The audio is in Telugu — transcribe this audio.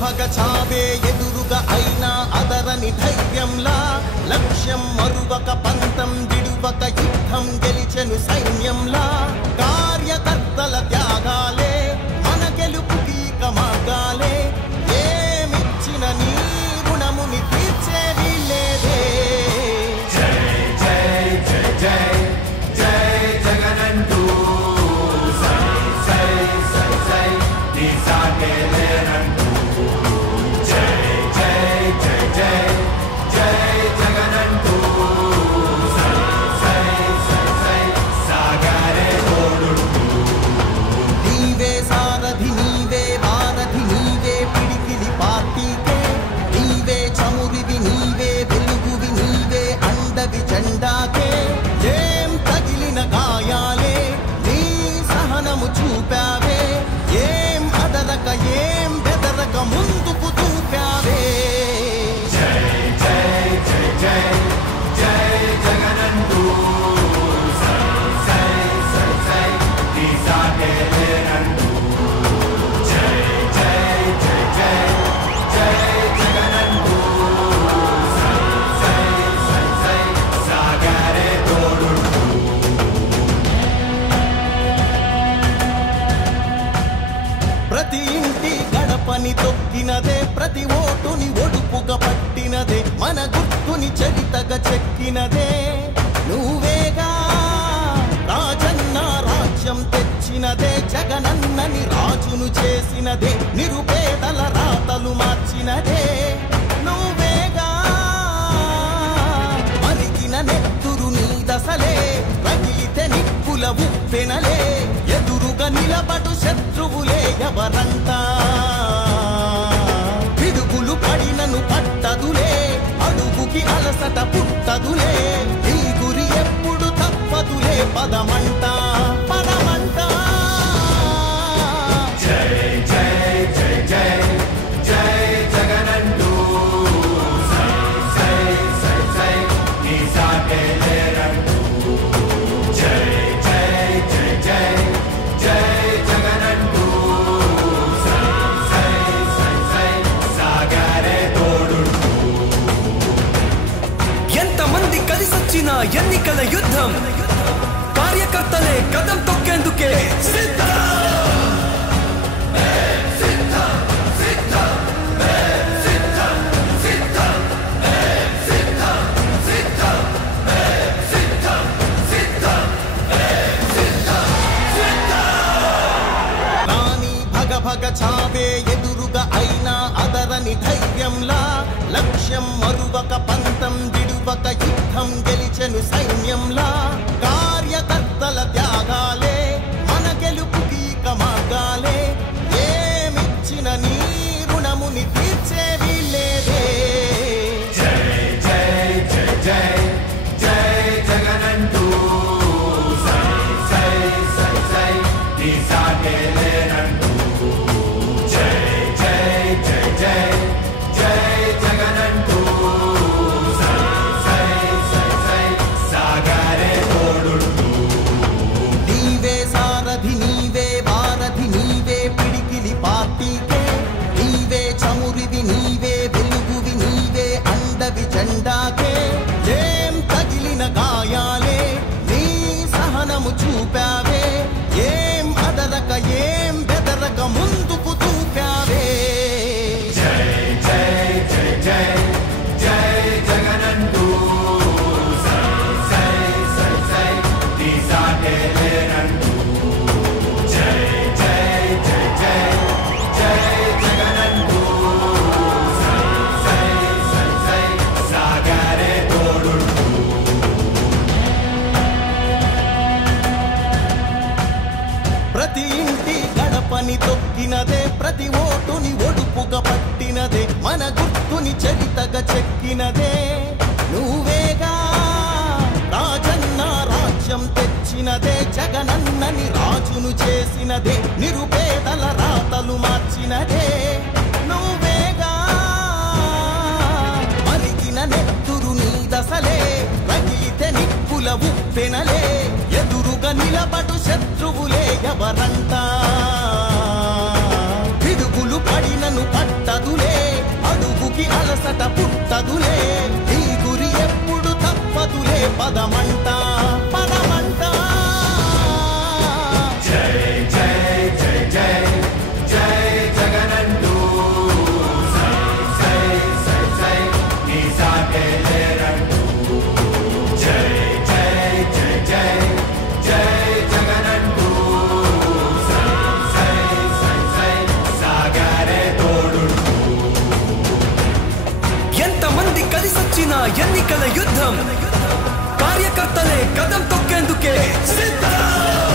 భగ చావే ఎదురుగా అయినా అదరని ధైర్యంలా లక్ష్యం మరువక పంతం విడువక యుద్ధం గెలిచెను సైన్యంలా కార్యకర్తల త్యాగాలే మన గెలుపుకి మార్గాలే ఏమిచ్చిన నీ రుణముని తీర్చే వీలేదే జై జై జై జై జై జగనంటూ సై సై సై సై నీ సాగే లేనంటూ జై జై జై జై జై జగనంటూ సై సై సై సై సాగరే తోడుంటూ నీవే సారథి నీవే వారధి నీవే పిడికిలి పార్టీకే నీవే చమురివి నీవే వెలుగువి నీవే అండవి జెండాకే ఏం తగిలిన గాయాలే నీ సహనము చూపావే ఏం అదరక ఏం బెదరక ముందుకు దూకావే జై జై జై జై జై జగనంటూ సై సై సై సై నీ సాగే లేనంటూ జై జై జై జై జై జగనంటూ సై సై సై సై సాగరే తోడుంటూ ప్రతి ఇంటి గడపని తొక్కినదే ప్రతి ఓటుని ఒడుపుగా పట్టినదే మన గుర్తుని చరితగా చెక్కినదే నువ్వేగా రాజన్న రాజ్యం తెచ్చినదే జగనన్నని రాజును చేసినదే నిరుపేదల రాతలు మార్చినదే నువ్వేగా మరిగిన నెత్తురు నీ దశలే రగిలితే నిప్పుల ఉప్పెనలే ఎదురుగా నిలబడు శత్రువులే ఎవరంతా పిడుగులు పడినను పట్టదులే అడుగుకి అలసట పుట్టదులే ఈ గురి ఎప్పుడు తప్పదులే పదమంట పదమంట జై జై జై జై జై జగనంటూ సై సై సై సై నీ సాగే లేరంటూ జై జై జై జై జై జగనంటూ సై సై సై సై సాగరే తోడుంటూ ఎంతమంది కలిసొచ్చిన ఎన్నికల యుద్ధం కార్యకర్తలే కదం తొక్కేందుకే సిద్ధం రాణి భగ భగ చావే ఎదురుగా అయినా అదరని ధైర్యంలా లక్ష్యం మరువక పంతం విడువక యుద్ధం గెలిచెను సైన్యంలా కార్యకర్తల త్యాగాలే మన గెలుపుకి మార్గాలే ఏమిచ్చిన నీ రుణముని తీర్చే వీలేదే జై జై జై జై జై జగనంటూ సై సై సై సై నీ సాగే లేనంటూ జై జై జై జై జై జగనంటూ సై సై సై సై సాగరే తోడుంటూ నీవే సారథి నీవే వారధి నీవే పిడికిలి పార్టీకే నీవే చమురివి నీవే వెలుగువి నీవే అండవి జెండాకే ఏం తగిలిన గాయాలే నీ సహనము చూపావే ఏం అదరక ఏం బెదరక ముందుకు దూకావే జై జై జై జై జై జగనంటూ సై సై సై సై నీ సాగే లేనంటూ జై జై జై జై జై జగనంటూ సై సై సై సై సాగరే తోడుంటూ ప్రతి ఇంటి గడపని తొక్కినదే ప్రతి ఓటుని ఒడుపుగా పట్టినదే మన గుర్తుని చరితగా చెక్కినదే నువ్వేగా రాజన్న రాజ్యం తెచ్చినదే జగనన్నని రాజును చేసినదే నిరుపేదల రాతలు మార్చినదే నువ్వేగా మరిగిన నెత్తురు నీ దశలే రగిలితే నిప్పుల ఉప్పెనలే ఎదురుగా నిలబడు శత్రువులే ఎవరంతా పిడుగులు పడినను పట్టదు అలసట పుట్టదులే ఈ గురి ఎప్పుడు తప్పదులే పదమంట పదమంట జై జై జై జై జై జగనంటూ సై సై సై సై నీ సాటే లేరంటూ జై జై జై జై జై జగనంటూ సై సై సై సై సాగరే తోడుంటూ ఎంతమంది కలిసొచ్చిన ఎన్నికల యుద్ధం కార్యకర్తలే కదం తొక్కేందుకే సిద్ధం